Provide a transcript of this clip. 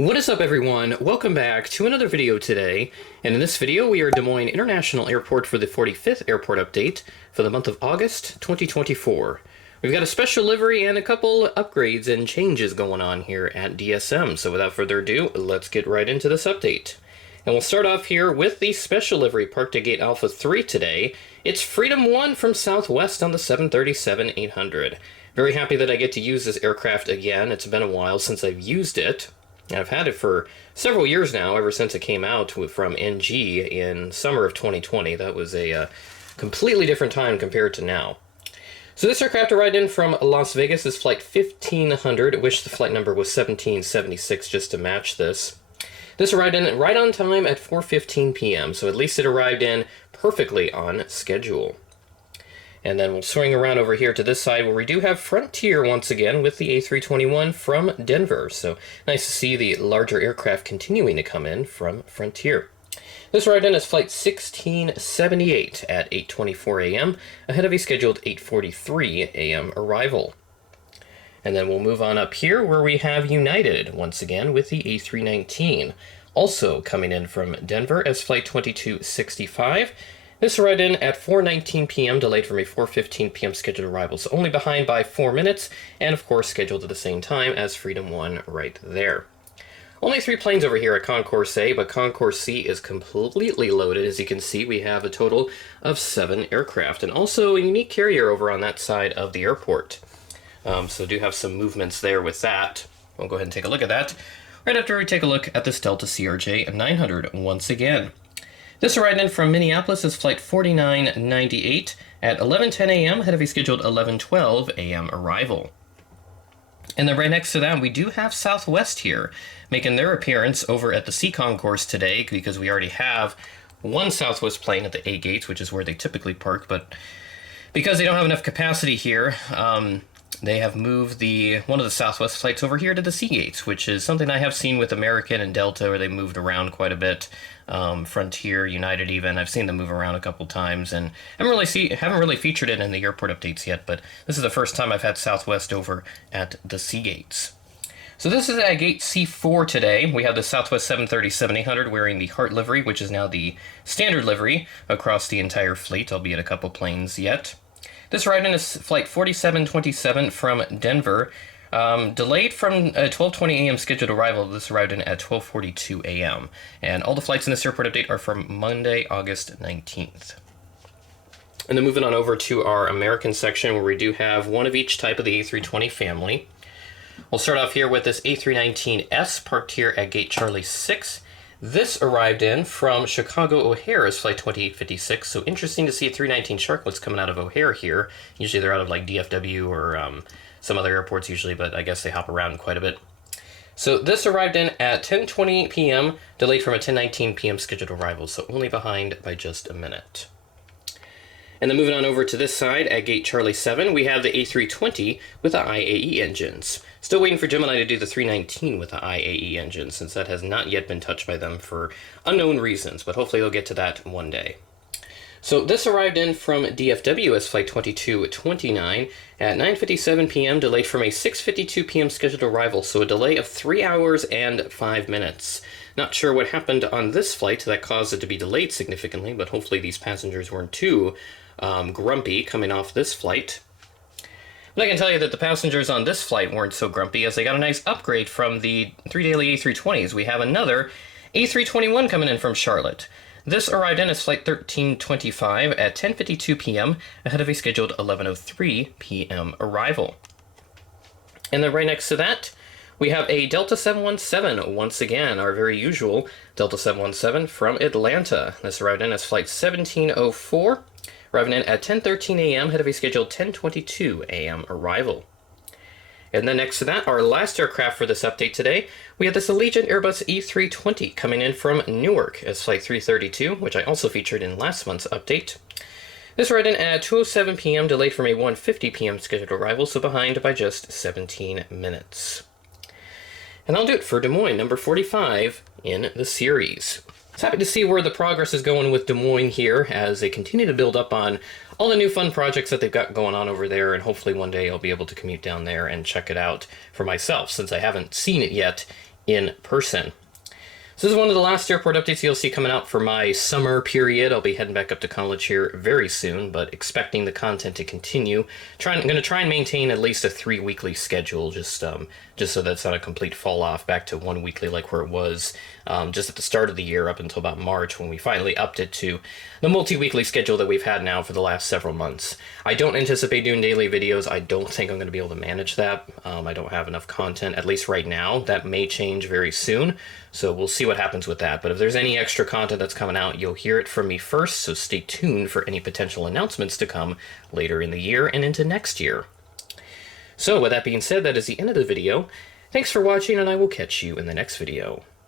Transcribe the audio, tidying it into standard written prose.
What is up, everyone? Welcome back to another video today, and in this video we are at Des Moines International Airport for the 45th airport update for the month of August 2024. We've got a special livery and a couple upgrades and changes going on here at DSM, so without further ado, let's get right into this update. And we'll start off here with the special livery parked at Gate Alpha 3 today. It's Freedom 1 from Southwest on the 737-800. Very happy that I get to use this aircraft again. It's been a while since I've used it. I've had it for several years now, ever since it came out from NG in summer of 2020. That was a completely different time compared to now. So this aircraft arrived in from Las Vegas is flight 1500. I wish the flight number was 1776 just to match this. This arrived in right on time at 4:15 p.m., so at least it arrived in perfectly on schedule. And then we'll swing around over here to this side where we do have Frontier once again with the A321 from Denver. So nice to see the larger aircraft continuing to come in from Frontier. This arrived in as flight 1678 at 8:24 a.m. ahead of a scheduled 8:43 a.m. arrival. And then we'll move on up here where we have United once again with the A319. Also coming in from Denver as flight 2265. This arrived in at 4:19 p.m., delayed from a 4:15 p.m. scheduled arrival, so only behind by 4 minutes, and of course scheduled at the same time as Freedom 1 right there. Only 3 planes over here at Concourse A, but Concourse C is completely loaded. As you can see, we have a total of 7 aircraft, and also a unique carrier over on that side of the airport. So do have some movements there with that. We'll go ahead and take a look at that right after we take a look at this Delta CRJ 900 once again. This arrived in from Minneapolis as flight 4998 at 11:10 a.m. ahead of a scheduled 11:12 a.m. arrival. And then right next to that, we do have Southwest here, making their appearance over at the C concourse today, because we already have one Southwest plane at the A gates, which is where they typically park, but because they don't have enough capacity here, they have moved one of the Southwest flights over here to the C gates, which is something I have seen with American and Delta, where they moved around quite a bit. Frontier, United even, I've seen them move around a couple times, and haven't really featured it in the airport updates yet, but this is the first time I've had Southwest over at the C gates. So this is at gate C4 today. We have the Southwest 737-800 wearing the Heart livery, which is now the standard livery across the entire fleet, albeit a couple planes yet. This arrived in is flight 4727 from Denver. Delayed from 12:20 a.m. scheduled arrival. This arrived in at 12:42 a.m. And all the flights in this airport update are from Monday, August 19th. And then moving on over to our American section, where we do have one of each type of the A320 family. We'll start off here with this A319S parked here at gate Charlie 6. This arrived in from Chicago O'Hare as flight 2856, so interesting to see a 319 Sharklets coming out of O'Hare here. Usually they're out of like DFW or some other airports usually, but I guess they hop around quite a bit. So this arrived in at 10:28 p.m., delayed from a 10:19 p.m. scheduled arrival, so only behind by just a minute. And then moving on over to this side, at gate Charlie 7, we have the A320 with the IAE engines. Still waiting for Gemini to do the 319 with the IAE engine, since that has not yet been touched by them for unknown reasons, but hopefully they'll get to that one day. So this arrived in from DFW as flight 2229 at 9:57 p.m., delayed from a 6:52 p.m. scheduled arrival, so a delay of 3 hours and 5 minutes. Not sure what happened on this flight that caused it to be delayed significantly, but hopefully these passengers weren't too grumpy coming off this flight. But I can tell you that the passengers on this flight weren't so grumpy, as they got a nice upgrade from the 3 daily A320s. We have another A321 coming in from Charlotte. This arrived in as flight 1325 at 10:52 p.m. ahead of a scheduled 11:03 p.m. arrival. And then right next to that, we have a Delta 717, once again, our very usual Delta 717 from Atlanta. This arrived in as flight 1704, arriving in at 10:13 a.m. ahead of a scheduled 10:22 a.m. arrival. And then next to that, our last aircraft for this update today, we have this Allegiant Airbus E320 coming in from Newark as flight 332, which I also featured in last month's update. This arrived in at 2:07 p.m., delayed from a 1:50 p.m. scheduled arrival, so behind by just 17 minutes. And that'll do it for Des Moines, number 45 in the series. It's happy to see where the progress is going with Des Moines here as they continue to build up on all the new fun projects that they've got going on over there, and hopefully one day I'll be able to commute down there and check it out for myself, since I haven't seen it yet in person. So this is one of the last airport updates you'll see coming out for my summer period. I'll be heading back up to college here very soon, but expecting the content to continue. I'm going to try and maintain at least a 3 weekly schedule, just so that's not a complete fall off back to 1 weekly like where it was just at the start of the year up until about March when we finally upped it to the multi-weekly schedule that we've had now for the last several months. I don't anticipate doing daily videos. I don't think I'm going to be able to manage that. I don't have enough content, at least right now. That may change very soon, so we'll see what happens with that. But if there's any extra content that's coming out, you'll hear it from me first, so stay tuned for any potential announcements to come later in the year and into next year. So with that being said, that is the end of the video. Thanks for watching, and I will catch you in the next video.